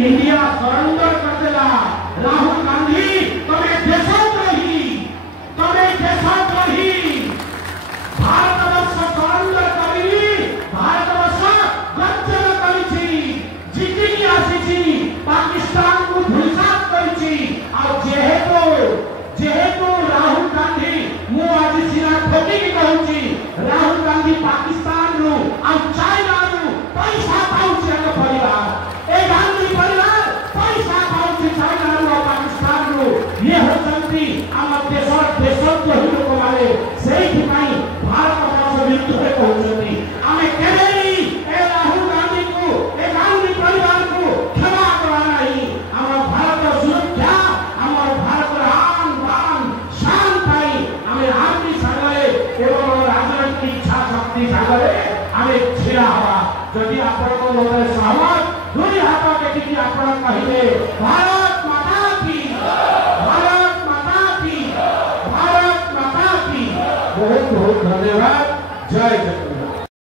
India surrender कर देला। राहुल गांधी तमे देशद्रोही, तमे देशद्रोही। भारतवर्ष सरेंडर करी, भारतवर्ष गज्जन करिछि, जितिकी आसिछि, पाकिस्तान को धुलसात करिछि। आ जेहेतु राहुल गांधी मु आज सिना ठोकी कहूछि, राहुल गांधी पाकिस्तान रु आ चाइना रु पैसा पाउछि आक परिवार। ए गांधी परिवार पैसा पाउछि चाइना रु आ पाकिस्तान रु। ये होचंती आम देशद्रोही लोक माने। सेहि पई भारत वर्ष विरुद्ध रे कहउछंती आमे केबेई ए राहुल गांधी को, ए गांधी परिवार को क्षमा करा नाही। आम भारत सुरक्षा, आम भारत आन बान शान पाई आमे आर्मी सागरे एवं राजनीतिक इच्छा शक्ति सागरे आमे छिड़ा हवा। जदि आपण को मोरे सहमत दुई हाथ देखि आपण कहिबे भारत माता की, भारत माता की, भारत माता की। बहुत बहुत धन्यवाद। जय जगन्नाथ।